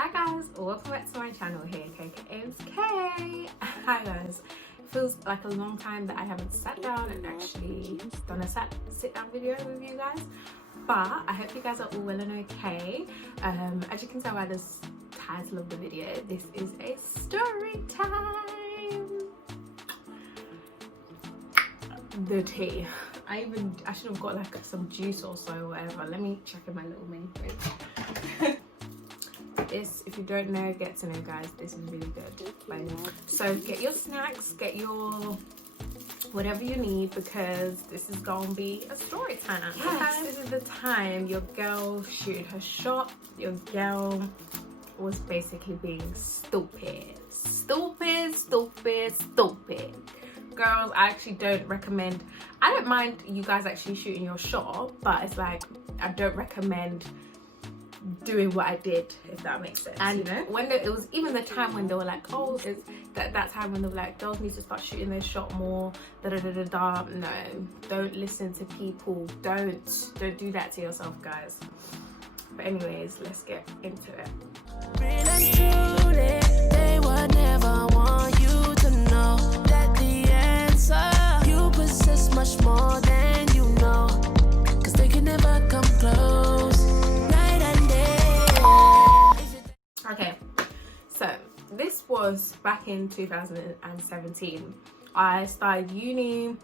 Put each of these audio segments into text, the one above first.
Hi guys, welcome back to my channel here, CocoAimssk. Hi guys, it feels like a long time that I haven't sat down and actually done a sit down video with you guys, but I hope you guys are all well and okay. As you can tell by this title of the video, this is a story time. The tea. I should have got like some juice or so or whatever. Let me check in my little mini fridge. This, if you don't know, get to know guys, this is really good. So get your snacks, get your whatever you need, because this is gonna be a story time. Yes, this is the time your girl shooted her shot. Your girl was basically being stupid. Girls, I actually don't recommend, I don't mind you guys actually shooting your shot, but it's like I don't recommend doing what I did, if that makes sense. And you know, when it was even the time when they were like, oh, it's that time when they were like, girls need to start shooting their shot more, no, don't listen to people, don't do that to yourself, guys. But anyways, let's get into it. They would never want you to know that the answer, you possess much more than you know, cause they can never come close. Okay, so this was back in 2017. I started uni.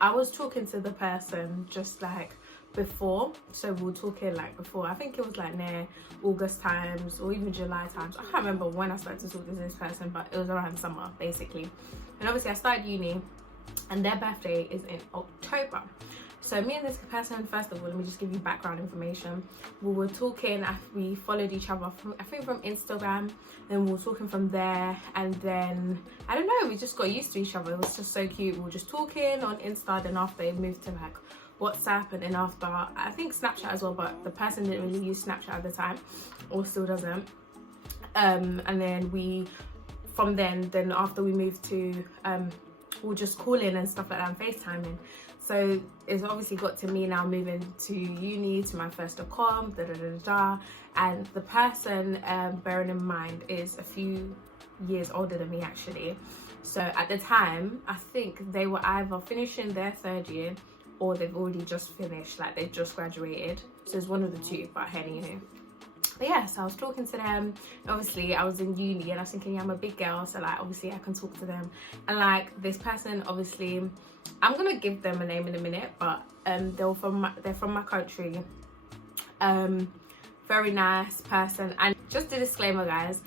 I was talking to the person just like before, so we were talking like before, I think it was like near August times or even July times. I can't remember when I started to talk to this person, but it was around summer basically. And obviously I started uni and their birthday is in October. So me and this person, first of all, let me just give you background information. We were talking, we followed each other from, I think from Instagram, then we were talking from there, and then, I don't know, we just got used to each other. It was just so cute. We were just talking on Insta, then after it moved to like WhatsApp, and then after, I think Snapchat as well, but the person didn't really use Snapchat at the time, or still doesn't. And then from then after we moved to, we were just calling and stuff like that and FaceTiming. So it's obviously got to me now moving to uni, to my first comm, and the person, bearing in mind, is a few years older than me actually. So at the time, I think they were either finishing their third year or they've already just finished, like they just graduated. So it's one of the two, but anywho. But yeah, so I was talking to them. Obviously I was in uni and I was thinking, yeah, I'm a big girl, so like obviously I can talk to them. And like this person, obviously I'm gonna give them a name in a minute, but they're from my country. Very nice person. And just a disclaimer guys,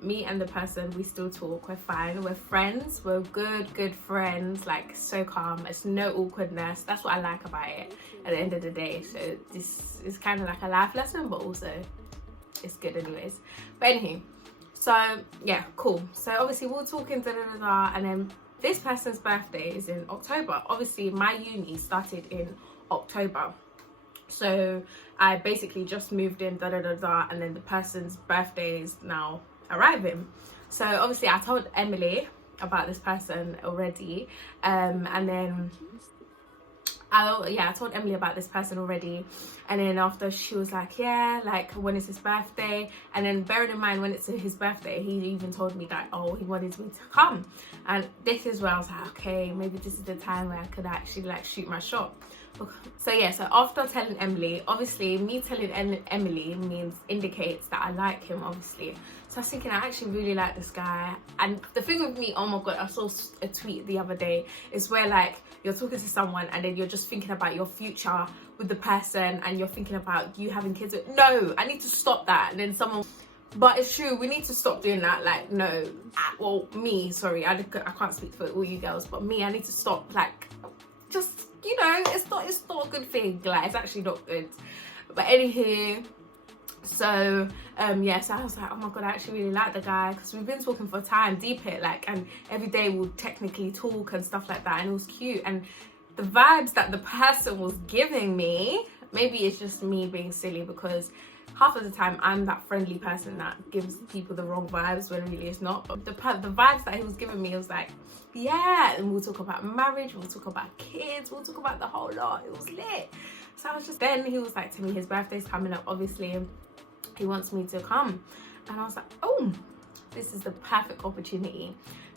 me and the person, we still talk, we're fine, we're friends, we're good friends, like so calm, it's no awkwardness. That's what I like about it at the end of the day. So this is kind of like a life lesson, but also it's good anyways. But anywho, so yeah, cool. So obviously we're talking and then this person's birthday is in October. Obviously my uni started in October, so I basically just moved in and then the person's birthday is now arriving. So obviously I told Emily about this person already, and then I told Emily about this person already, and then after she was like, yeah, like when is his birthday? And then bearing in mind when it's his birthday, he even told me that, oh, he wanted me to come. And this is where I was like, okay, maybe this is the time where I could actually like shoot my shot. So yeah, so after telling Emily, obviously me telling Emily indicates that I like him, obviously. So I was thinking, I actually really like this guy. And the thing with me, oh my god, I saw a tweet the other day, is where like you're talking to someone and then you're just thinking about your future with the person and you're thinking about you having kids. No, I need to stop that. And then someone, but it's true, we need to stop doing that. Like, no, well, me, sorry, I can't speak for all you girls, but me, I need to stop, like, just, you know, it's not a good thing. Like, it's actually not good. But anywho, so yeah, so I was like, oh my god, I actually really like the guy, because we've been talking for time, deep it, like, and every day we'll technically talk and stuff like that, and it was cute. And the vibes that the person was giving me, maybe it's just me being silly, because half of the time I'm that friendly person that gives people the wrong vibes when really it's not. But the vibes that he was giving me, was like, yeah, and we'll talk about marriage, we'll talk about kids, we'll talk about the whole lot. It was lit. So I was just, then he was like to me, his birthday's coming up, obviously he wants me to come. And I was like, oh, this is the perfect opportunity.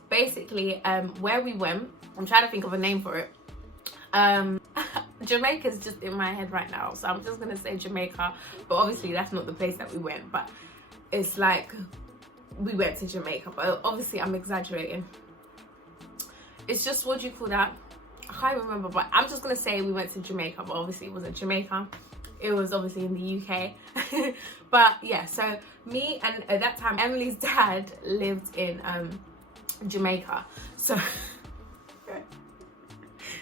Basically, where we went, I'm trying to think of a name for it. Jamaica's just in my head right now, so I'm just gonna say Jamaica, but obviously that's not the place that we went, but it's like we went to Jamaica, but obviously I'm exaggerating. It's just, what do you call that? I can't remember, but I'm just gonna say we went to Jamaica, but obviously it wasn't Jamaica. It was obviously in the UK. But yeah, so me, and at that time Emily's dad lived in Jamaica. So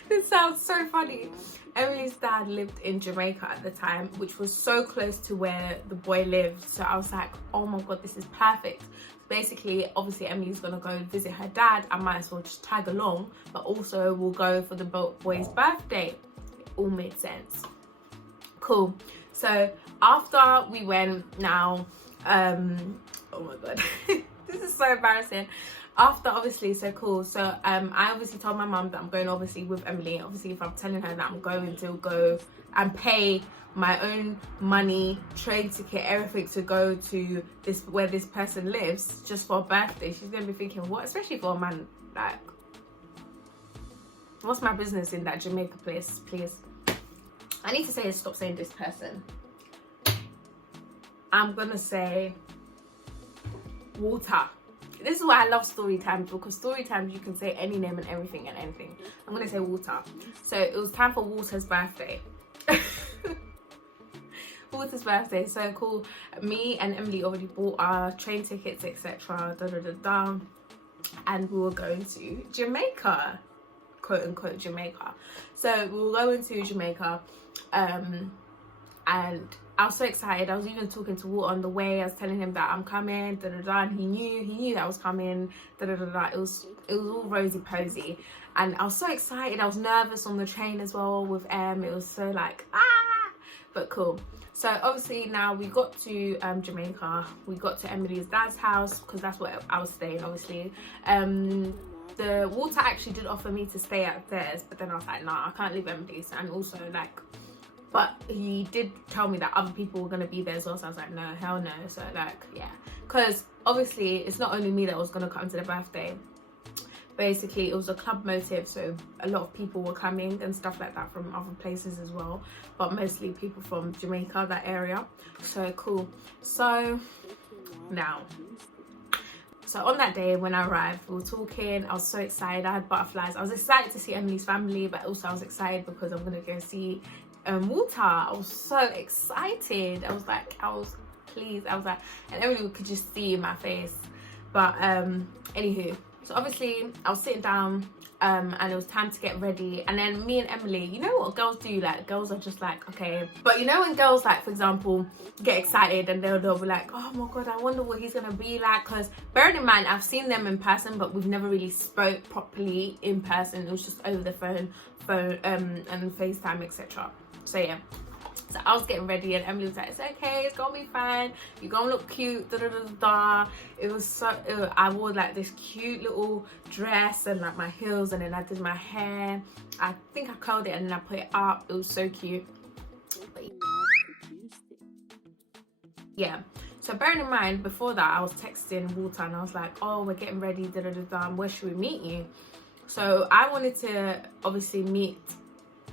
this sounds so funny. Emily's dad lived in Jamaica at the time, which was so close to where the boy lived. So I was like, oh my god, this is perfect. Basically, obviously Emily's gonna go visit her dad. I might as well just tag along, but also we'll go for the boy's birthday. It all made sense. Cool. So after we went now, oh my god, this is so embarrassing. After, obviously, so cool. So I obviously told my mum that I'm going obviously with Emily. Obviously, if I'm telling her that I'm going to go and pay my own money, train ticket, everything to go to this, where this person lives, just for a birthday, she's gonna be thinking, what? Especially for a man, like, what's my business in that Jamaica place, please? I need to say, stop saying this person. I'm gonna say Walter. This is why I love story times, because story times you can say any name and everything and anything. I'm gonna say Walter. So it was time for Walter's birthday. Walter's birthday, so cool. Me and Emily already bought our train tickets, etc. And we were going to Jamaica, quote unquote Jamaica. So we were going to Jamaica, and I was so excited. I was even talking to Walter on the way. I was telling him that I'm coming, and he knew that I was coming, It was all rosy posy, and I was so excited. I was nervous on the train as well with Em. It was so like, but cool. So obviously now we got to Jamaica. We got to Emily's dad's house, because that's where I was staying, obviously. The Walter actually did offer me to stay at theirs, but then I was like, nah, I can't leave Emily's. And also, like, but he did tell me that other people were going to be there as well, so I was like, no, hell no. So like, yeah, because obviously it's not only me that was going to come to the birthday. Basically it was a club motive, so a lot of people were coming and stuff like that from other places as well, but mostly people from Jamaica, that area. So cool. So now, so on that day when I arrived, we were talking. I was so excited. I had butterflies. I was excited to see Emily's family, but also I was excited because I'm gonna go see Walter. I was so excited. I was like, pleased. I was like, and everyone could just see in my face. But anywho, so obviously I was sitting down, and it was time to get ready. And then me and Emily, you know what girls do? Like, girls are just like, okay. But you know when girls, like, for example, get excited and they'll be like, oh my god, I wonder what he's gonna be like. Because bearing in mind, I've seen them in person, but we've never really spoke properly in person. It was just over the phone and FaceTime, etc. So yeah, so I was getting ready and Emily was like, it's okay, it's gonna be fine, you're gonna look cute, It was so, I wore like this cute little dress and like my heels, and then I did my hair. I think I curled it and then I put it up. It was so cute. But yeah, so bearing in mind, before that I was texting Walter and I was like, oh, we're getting ready, where should we meet you? So I wanted to obviously meet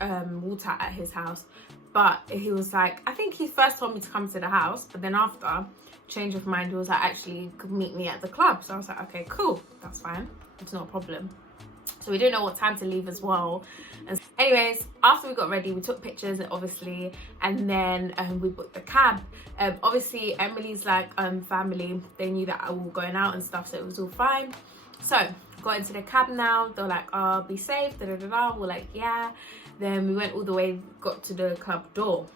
Walter at his house, but he was like, I think he first told me to come to the house, but then after change of mind he was like, actually you could meet me at the club. So I was like, okay, cool, that's fine, it's not a problem. So we didn't know what time to leave as well. And anyways, after we got ready, we took pictures obviously, and then we booked the cab. Obviously Emily's like family, they knew that I was going out and stuff, so it was all fine. So got into the cab now, they were like, oh, be safe, we're like, yeah. Then we went all the way, got to the club door.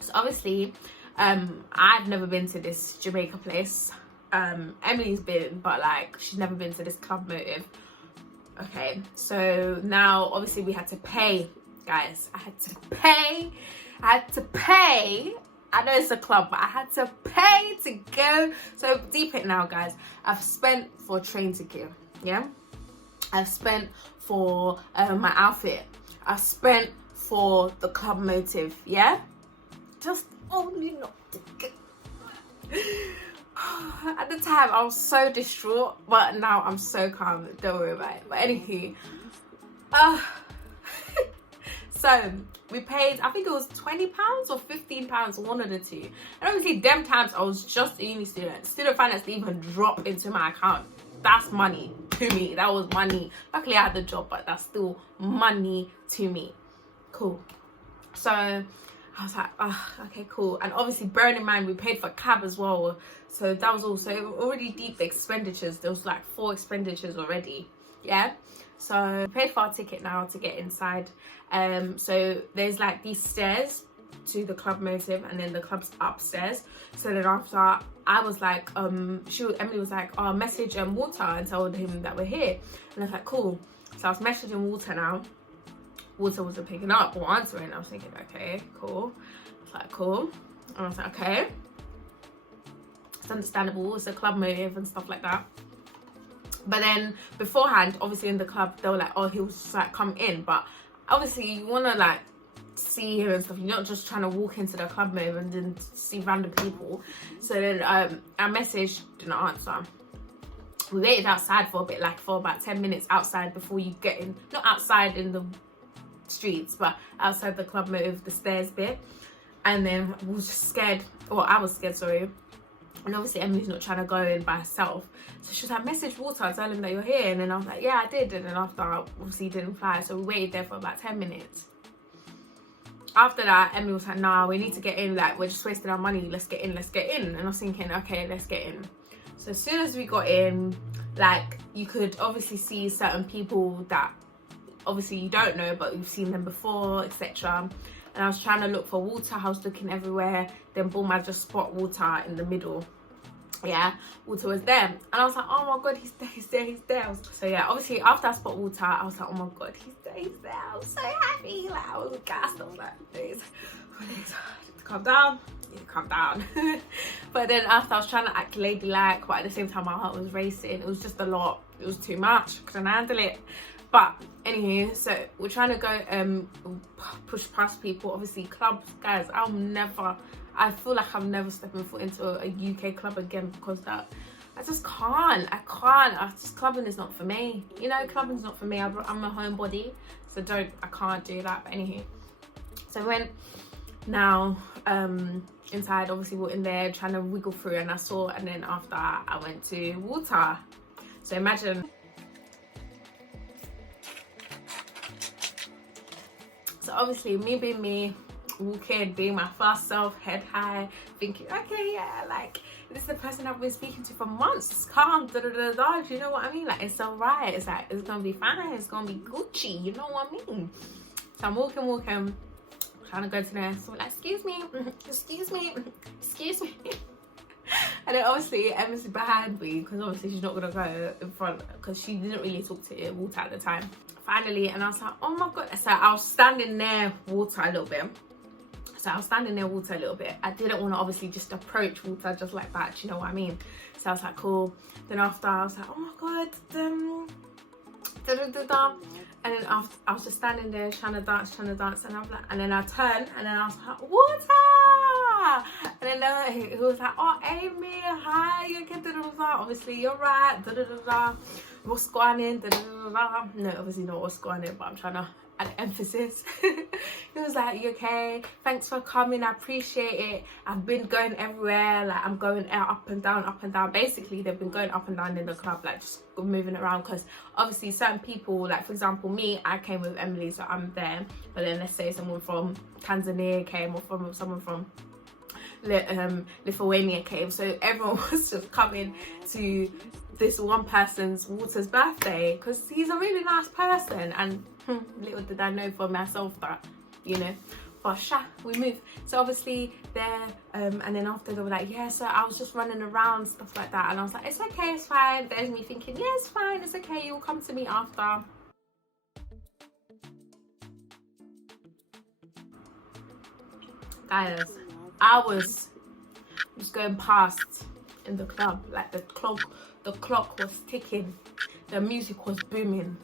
So obviously I've never been to this Jamaica place. Emily's been, but like she's never been to this club motive. Okay, so now obviously we had to pay, guys. I had to pay. I know it's a club, but I had to pay to go. So deep it now, guys. I've spent for a train ticket, yeah? I've spent for my outfit. I spent for the club motive, yeah? Just only not to get. at the time I was so distraught, but now I'm so calm, don't worry about it. But anywho, so we paid, I think it was £20 or £15, one of the two. And obviously them times I was just a uni student. Student finance didn't even drop into my account. That's money to me. That was money. Luckily I had the job, but that's still money to me. Cool. So I was like, oh, okay, cool. And obviously bearing in mind we paid for cab as well. So that was also already deep expenditures. There was like 4 expenditures already. Yeah. So we paid for our ticket now to get inside. So there's like these stairs to the club motive, and then the club's upstairs. So then after I was like, Emily was like, oh, message Walter and told him that we're here. And I was like, cool. So I was messaging Walter now. Walter wasn't picking up or answering. I was thinking, okay, cool. I was like, cool. And I was like, okay. It's understandable. It's a club motive and stuff like that. But then beforehand, obviously in the club, they were like, oh, he was just like, come in. But obviously you want to like see him and stuff. You're not just trying to walk into the club move and then see random people. So then I messaged, didn't answer. We waited outside for a bit, like for about 10 minutes outside before you get in. Not outside in the streets, but outside the club move, the stairs bit. And then we were just scared, or I was scared, sorry. And obviously Emily's not trying to go in by herself. So she was like, message Walter, tell him that you're here. And then I was like, yeah, I did. And then after, obviously he didn't fly. So we waited there for about 10 minutes. After that, Emily was like, nah, we need to get in. Like, we're just wasting our money. Let's get in, let's get in. And I was thinking, okay, let's get in. So as soon as we got in, like, you could obviously see certain people that obviously you don't know, but you've seen them before, etc. And I was trying to look for Walter. I was looking everywhere. Then boom, I just spot Walter in the middle. Yeah, Walter was there. And I was like, oh my God, he's there, he's there, he's there. So yeah, obviously after I spot Walter, I was like, oh my God, he's there, he's there. I was so happy. Like, I was gassed. I was like, please, calm down. Yeah, calm down. But then after I was trying to act ladylike, but at the same time my heart was racing. It was just a lot. It was too much. Couldn't handle it. But anywho, so we're trying to go push past people. Obviously clubs, guys, I feel like I'm never stepping foot into a UK club again, because that I just can't. Clubbing is not for me. You know, clubbing's not for me. I'm a homebody, so I can't do that. But anywho, so when now inside, obviously we're in there trying to wiggle through, and I saw, and then after I went to Walter. So imagine. So obviously me being me, walking, being my first self, head high, thinking, okay, yeah, like this is the person I've been speaking to for months. It's calm, da da da da. Do you know what I mean? Like, it's alright. It's like, it's gonna be fine. It's gonna be Gucci. You know what I mean? So I'm walking, trying to go to there. So I'm like, excuse me, excuse me, excuse me. And then obviously Emma's behind me, because obviously she's not gonna go in front, because she didn't really talk to Walter at the time. Finally, and I was like, oh my God. So I was standing near Walter a little bit. I didn't want to obviously just approach Walter just like that. Do you know what I mean? So I was like, cool. Then after I was like, oh my God. And then after I was just standing there trying to dance. And I was like, and then I turned, and then I was like, Walter. And then he was like, oh, Amie, hi, you okay? Obviously you're right. What's going in? No, obviously not what's going in, but I'm trying to add emphasis. He was like, you okay? Thanks for coming, I appreciate it. I've been going everywhere, like I'm going up and down. Basically they've been going up and down in the club, like just moving around, because obviously certain people, like for example me, I came with Emily, so I'm there. But then let's say someone from Tanzania came, or someone from Lithuania came, so everyone was just coming to this one person's, Walter's, birthday, because he's a really nice person. And little did I know for myself that, you know, but we moved. So obviously there, and then after they were like, yeah, so I was just running around, stuff like that. And I was like, it's okay, it's fine. There's me thinking, yeah, it's fine, it's okay, you'll come to me after. Guys, I was just going past in the club, like the clock was ticking, the music was booming,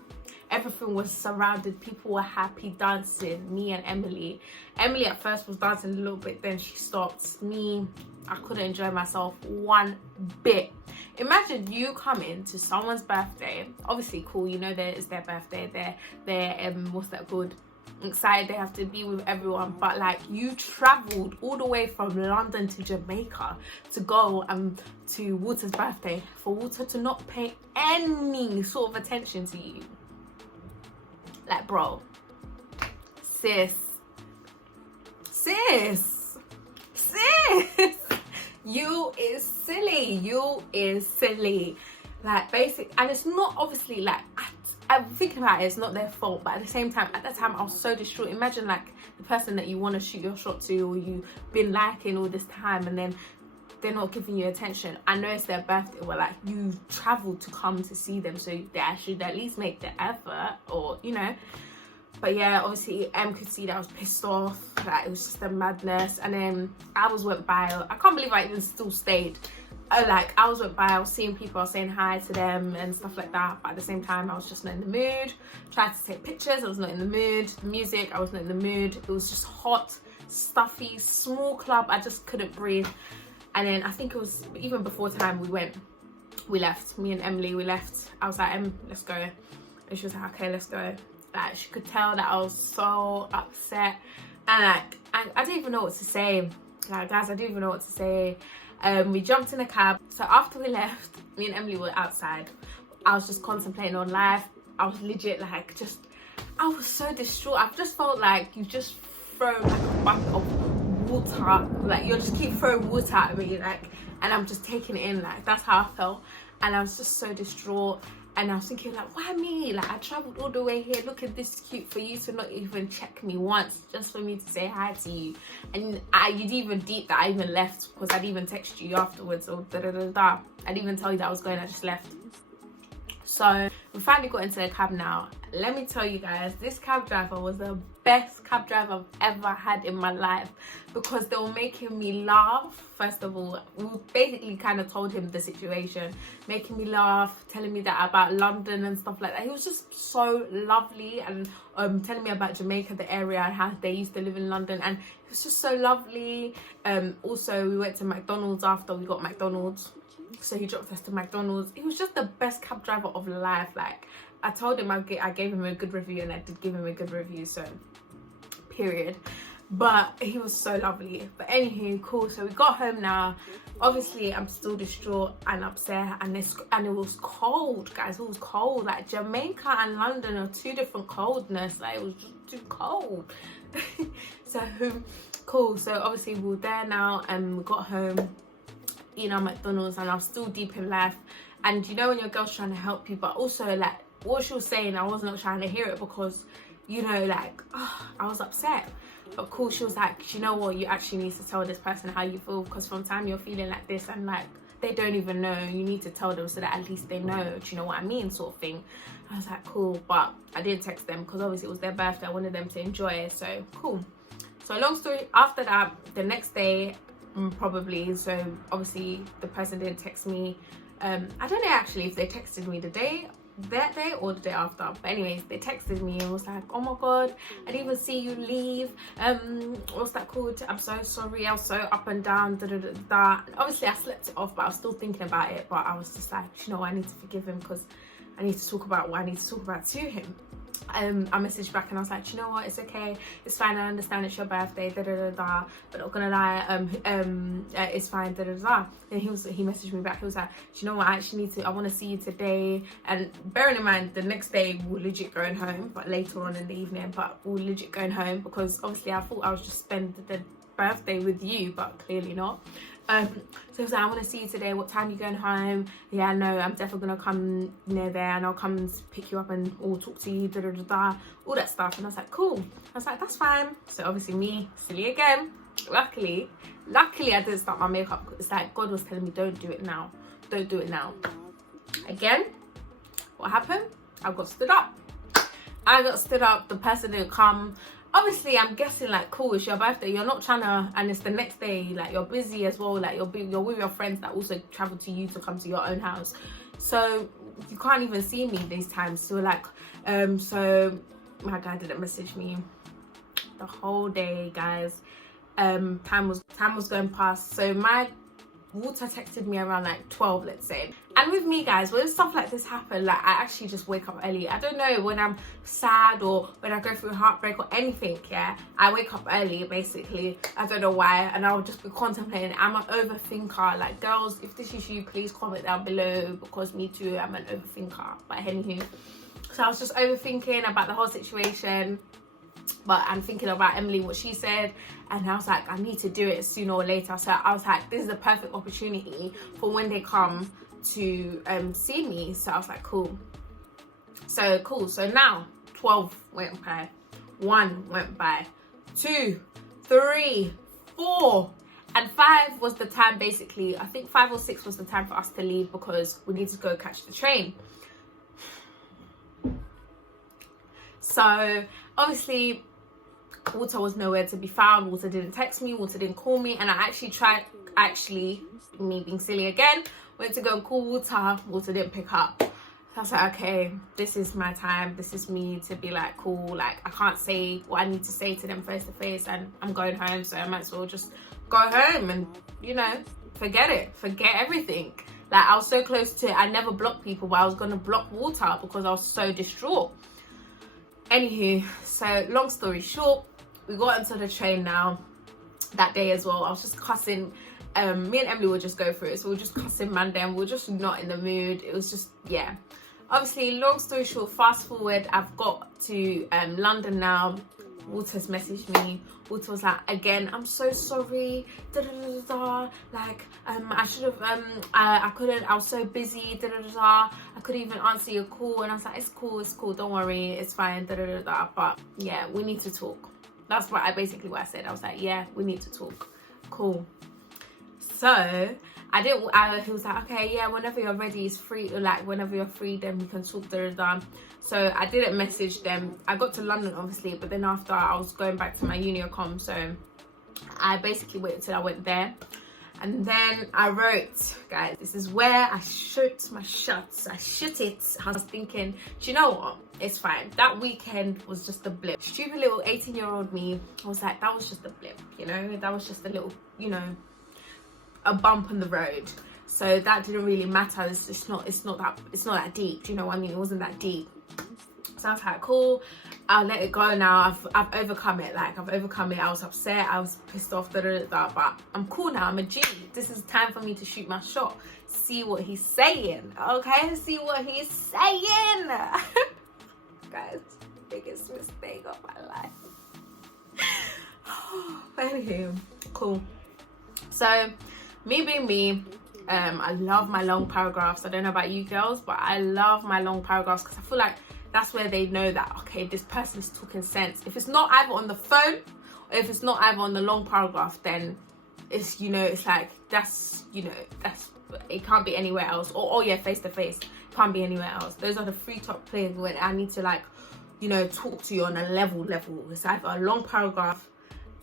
everything was surrounded, people were happy, dancing. Me and Emily at first was dancing a little bit, then she stopped. Me, I couldn't enjoy myself one bit. Imagine you coming to someone's birthday, obviously cool, you know that it's their birthday, they're what's that called, excited, they have to be with everyone, but like you traveled all the way from London to Jamaica to go to Water's birthday for Water to not pay any sort of attention to you. Like, bro, sis, you is silly. Like, basic, and it's not obviously like I'm thinking about it, it's not their fault, but at the same time, at that time I was so distraught. Imagine like the person that you want to shoot your shot to, or you've been liking all this time, and then they're not giving you attention. I know it's their birthday, but like you traveled to come to see them, so they should at least make the effort, or you know. But yeah, obviously could see that I was pissed off, like it was just a madness. And then hours went by, I can't believe I even still stayed. Like hours went by, I was seeing people, I was saying hi to them and stuff like that, but at the same time I was just not in the mood. Tried to take pictures, I was not in the mood. Music, I was not in the mood. It was just hot, stuffy, small club, I just couldn't breathe. And then I think it was even before time we left, me and Emily, we left. I was like, let's go. And she was like, okay, let's go. Like, she could tell that I was so upset, and like I didn't even know what to say. Like, guys, I didn't even know what to say. We jumped in a cab. So after we left, me and Emily were outside. I was just contemplating on life. I was legit like I was so distraught. I just felt like you just thrown like a bucket of water. Like you just keep throwing water at me, like, and I'm just taking it in. Like that's how I felt, and I was just so distraught. And I was thinking like, why me? Like I traveled all the way here looking this cute for you to not even check me once, just for me to say hi to you. And you didn't even deep that I even left, because I'd even text you afterwards or I didn't even tell you that I was going, I just left. So we finally got into the cab now. Let me tell you guys, this cab driver was the best cab driver I've ever had in my life, because they were making me laugh. First of all, we basically kind of told him the situation, making me laugh, telling me that about London and stuff like that. He was just so lovely, and telling me about Jamaica, the area, and how they used to live in London, and he was just so lovely. Also, we went to McDonald's after we got McDonald's. So he dropped us to McDonald's. He was just the best cab driver of life. Like I told him I gave him a good review, and I did give him a good review, so period. But he was so lovely. But anywho, cool. So we got home now. Obviously I'm still distraught and upset, and it was cold, guys. It was cold. Like Jamaica and London are two different coldness. Like it was just too cold. So cool. So obviously we were there now, and we got home, you know, McDonald's, and I was still deep in life. And you know when your girl's trying to help you, but also like what she was saying, I was not trying to hear it, because you know, like I was upset. But cool, she was like, you know what, you actually need to tell this person how you feel, because from time you're feeling like this and like they don't even know, you need to tell them so that at least they know, do you know what I mean, sort of thing. I was like, cool. But I didn't text them because obviously it was their birthday, I wanted them to enjoy it. So cool. So long story, after that, the next day, probably, so obviously the person didn't text me. I don't know actually if they texted me that day or the day after, but anyways, they texted me and was like, oh my god, I didn't even see you leave, what's that called, I'm so sorry, I was so up and down, da da da da. And obviously I slept it off, but I was still thinking about it. But I was just like, you know, I need to forgive him, because I need to talk about what I need to talk about to him. I messaged back and I was like, you know what, it's okay, it's fine, I understand it's your birthday, da da da da, but not gonna lie, it's fine, da da da. And he messaged me back, he was like, you know what, I want to see you today. And bearing in mind, the next day we're legit going home, but later on in the evening, but we're legit going home, because obviously I thought I was just spend the birthday with you, but clearly not. So he was like, I want to see you today, what time are you going home? Yeah, no, I'm definitely gonna come near there, and I'll come and pick you up and all talk to you, da da da da, all that stuff. And I was like, cool. I was like, that's fine. So obviously me, silly again, luckily I didn't start my makeup. It's like God was telling me, don't do it now, don't do it now. Again, what happened? I got stood up, the person didn't come. Obviously I'm guessing like, cool, it's your birthday, you're not trying to, and it's the next day, like you're busy as well, like you're with your friends that also travel to you to come to your own house, so you can't even see me these times. So like so my guy didn't message me the whole day, guys. time was going past. So my Water texted me around like 12, let's say. And with me, guys, when stuff like this happen, like I actually just wake up early. I don't know, when I'm sad or when I go through heartbreak or anything, yeah, I wake up early basically. I don't know why, and I'll just be contemplating. I'm an overthinker. Like, girls, if this is you, please comment down below, because me too, I'm an overthinker. But anywho, so I was just overthinking about the whole situation. But I'm thinking about Emily, what she said, and I was like, I need to do it sooner or later. So I was like, this is the perfect opportunity for when they come to see me. So I was like, cool. So cool. So now 12 went by, 1 went by, 2, 3, 4, and 5 was the time. Basically, I think 5 or 6 was the time for us to leave, because we need to go catch the train. So obviously Water was nowhere to be found. Water didn't text me, Water didn't call me, and I actually tried, me being silly again, went to go and call Water. Water didn't pick up. So I was like, okay, this is my time, this is me to be like, cool, like I can't say what I need to say to them face to face, and I'm going home, so I might as well just go home and, you know, forget it, forget everything. Like, I was so close to, I never blocked people, but I was gonna block Water because I was so distraught. Anywho, so long story short, we got into the train now that day as well. I was just cussing. Me and Emily would just go through it, so we were just cussing man down. We were just not in the mood. It was just, yeah. Obviously, long story short, fast forward, I've got to London now. Water's messaged me. Water was like, again, I'm so sorry, da da da da, like I should have I couldn't, I was so busy, da da da da, I couldn't even answer your call. And I was like, it's cool, don't worry, it's fine, da da da da. But yeah, we need to talk. That's what I said. I was like, yeah, we need to talk. Cool. So he was like, okay, yeah, whenever you're ready, it's free, like whenever you're free, then we can talk, da da da. So I didn't message them. I got to London obviously, but then after I was going back to my uni accom, so I basically waited till I went there, and then I wrote, guys, this is where I shoot my shots. I shoot it. I was thinking, do you know what, it's fine, that weekend was just a blip. Stupid little 18-year-old me, I was like, that was just a blip, you know, that was just a little, you know, a bump on the road. So that didn't really matter. It's not that deep, do you know what I mean? It wasn't that deep. So I was like, cool, I'll let it go now. I've overcome it. Like, I've overcome it. I was upset, I was pissed off, da, da, da, da, but I'm cool now. I'm a G. This is time for me to shoot my shot. See what he's saying, okay? See what he's saying. Guys, biggest mistake of my life. Anywho, cool. So, me being me, I love my long paragraphs. I don't know about you girls, but I love my long paragraphs, because I feel like that's where they know that, okay, this person is talking sense. If it's not either on the phone, or if it's not either on the long paragraph, then it's, you know, it's like, that's, you know, that's, it can't be anywhere else. Or yeah, face to face, can't be anywhere else. Those are the 3 top things when I need to, like, you know, talk to you on a level. It's either a long paragraph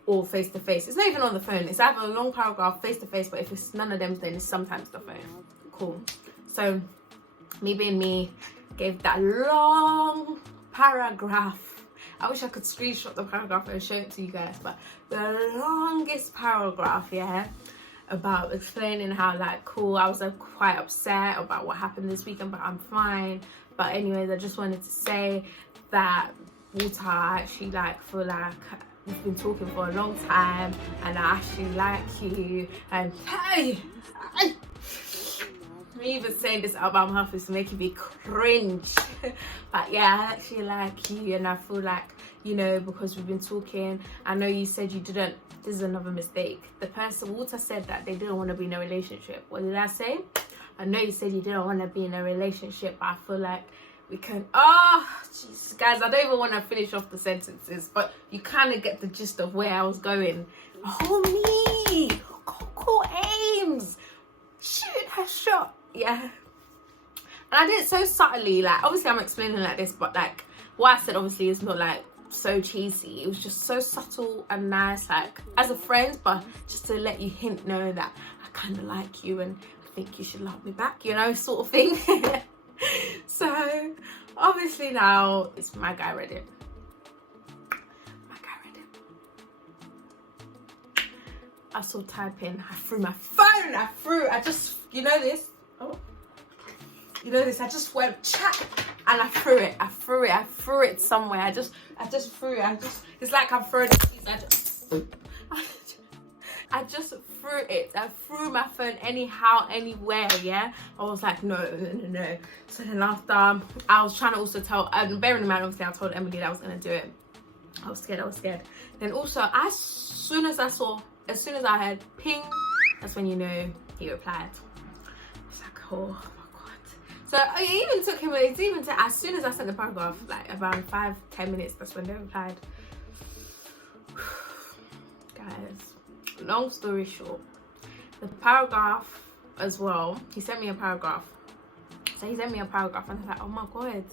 or face to face. It's not even on the phone. It's either a long paragraph, face to face, but if it's none of them, then it's sometimes the phone. Cool. So me being me, gave that long paragraph. I wish I could screenshot the paragraph and show it to you guys, but the longest paragraph, yeah, about explaining how, like, cool, I was quite upset about what happened this weekend, but I'm fine. But anyways, I just wanted to say that Water, I actually, like, feel like we've been talking for a long time, and I actually like you, and hey, me even saying this out of my mouth is making me cringe. But yeah, I actually like you, and I feel like, you know, because we've been talking, I know you said you didn't, this is another mistake. The person, Water, said that they didn't want to be in a relationship. What did I say? I know you said you didn't want to be in a relationship, but I feel like we can, oh jeez, guys, I don't even want to finish off the sentences, but you kind of get the gist of where I was going. Oh, me, CocoAimssk, shoot her shot, yeah. And I did it so subtly, like, obviously I'm explaining like this, but like what I said obviously is not like so cheesy. It was just so subtle and nice, like as a friend, but just to let you know that I kind of like you and I think you should love me back, you know, sort of thing. So obviously now it's my guy Reddit. My guy Reddit. I saw typing, I threw my phone, I just, you know this? Oh. You know this, I just went chat and I threw it somewhere. I just threw it. It's like I'm throwing it. I just threw it. I threw my phone anyhow, anywhere, yeah? I was like, no. So then after, I was trying to also tell, and bearing in mind, obviously, I told Emily that I was going to do it. I was scared. Then also, as soon as I heard ping, that's when you know he replied. It's like, oh my God. So it even took him, as soon as I sent the paragraph, like around 5-10 minutes, that's when they replied. Guys, long story short, the paragraph as well, he sent me a paragraph. So he sent me a paragraph and I was like, oh my God,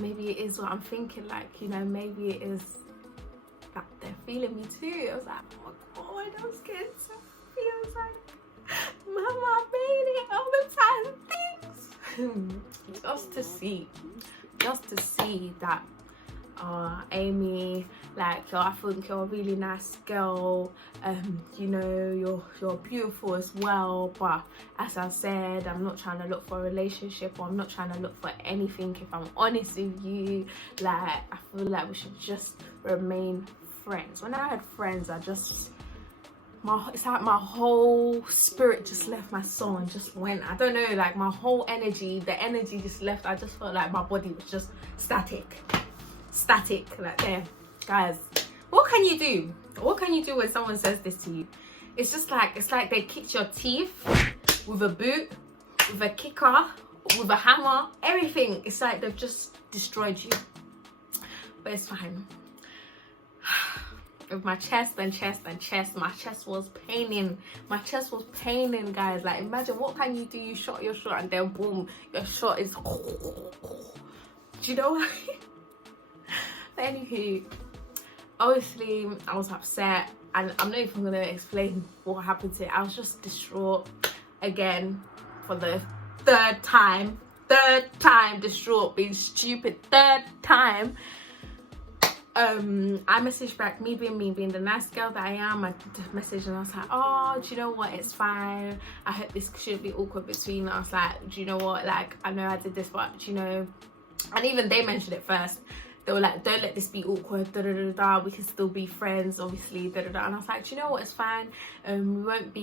maybe it is what I'm thinking, like, you know, maybe it is that they're feeling me too. I was like, oh my God, I'm scared. So I was like, Mama, baby, all the time, things. just to see that Amie, like, I think you're a really nice girl, you know, you're beautiful as well, but as I said, I'm not trying to look for a relationship, or I'm not trying to look for anything. If I'm honest with you, like, I feel like we should just remain friends. When I had friends, it's like my whole spirit just left my soul and just went, I don't know, like my whole energy, the energy just left. I just felt like my body was just static, like, there. Guys, what can you do when someone says this to you? It's just like, it's like they kicked your teeth with a boot, with a kicker, with a hammer, everything. It's like they've just destroyed you. But it's fine. With my chest, my chest was paining, guys. Like, imagine, what can you do? You shot your shot and then boom, your shot is do you know what I mean? But anywho, obviously I was upset, and I'm not even gonna explain what happened to it. I was just distraught again for the third time distraught, being stupid, third time. I messaged back, me being the nice girl that I am. I messaged and I was like, oh, do you know what, it's fine, I hope this shouldn't be awkward between us. Like, do you know what, like, I know I did this, but do you know, and even they mentioned it first. They were like, don't let this be awkward, we can still be friends, obviously, and I was like, do you know what, it's fine, it won't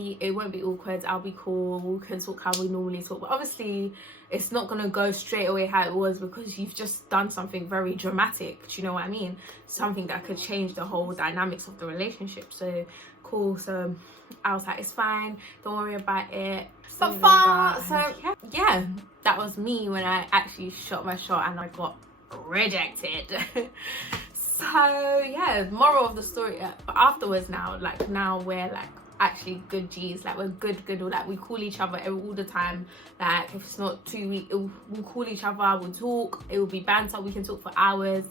be awkward, I'll be cool, we can talk how we normally talk. But obviously it's not gonna go straight away how it was, because you've just done something very dramatic, do you know what I mean? Something that could change the whole dynamics of the relationship. So cool. So I was like, it's so don't worry about it. So yeah, that was me when I actually shot my shot and I got rejected. So yeah, moral of the story, but afterwards now we're like actually good G's, like we're good, like we call each other all the time. Like if it's not 2 weeks, we'll call each other, we'll talk, it will be banter, we can talk for hours,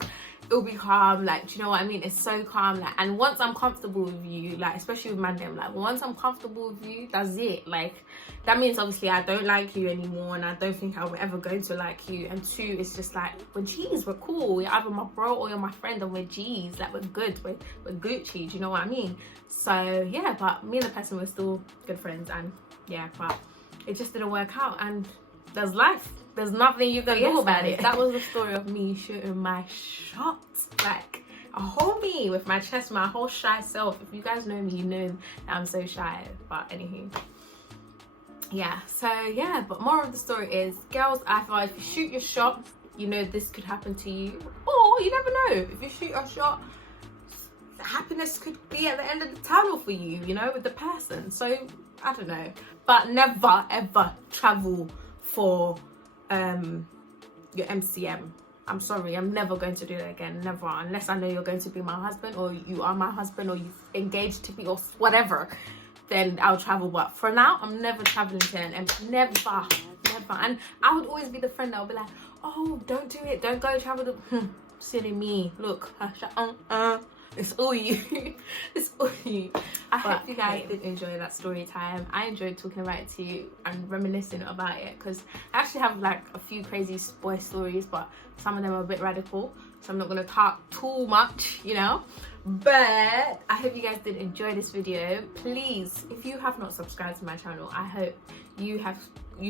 it'll be calm. Like, do you know what I mean? It's so calm. Like, and once I'm comfortable with you, like especially with Mandem, like once I'm comfortable with you, that's it. Like that means obviously I don't like you anymore, and I don't think I'm ever going to like you. And 2, it's just like, we're G's, we're cool, you're either my bro or you're my friend, and we're G's, like we're good, we're Gucci, do you know what I mean? So yeah, but me and the person were still good friends, and yeah, but it just didn't work out, and there's life. There's nothing you can do about it. That was the story of me shooting my shot, like a whole me with my chest, my whole shy self. If you guys know me, you know that I'm so shy. But anywho, yeah. So yeah, but more of the story is, girls, either if you shoot your shot, you know this could happen to you, or you never know. If you shoot your shot, happiness could be at the end of the tunnel for you, you know, with the person. So I don't know, but never ever travel for your MCM. I'm sorry, I'm never going to do that again, never, unless I know you're going to be my husband, or you are my husband, or you've engaged to be, or whatever, then I'll travel. But for now, I'm never traveling to an MC, never. And I would always be the friend that would be like, oh, don't do it, don't go travel to silly me, look, It's all you. It's all you. I hope you guys did enjoy that story time. I enjoyed talking about it to you and reminiscing about it, because I actually have like a few crazy boy stories, but some of them are a bit radical, so I'm not going to talk too much, you know. But I hope you guys did enjoy this video. Please, if you have not subscribed to my channel, I hope you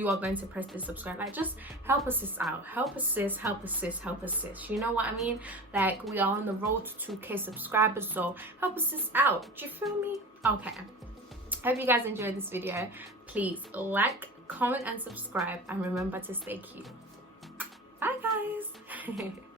are going to press the subscribe. Like, just help us sis out. Help us sis, help us sis, help us sis. You know what I mean? Like, we are on the road to 2K subscribers, so help us sis out. Do you feel me? Okay. Hope you guys enjoyed this video. Please like, comment and subscribe, and remember to stay cute. Bye guys.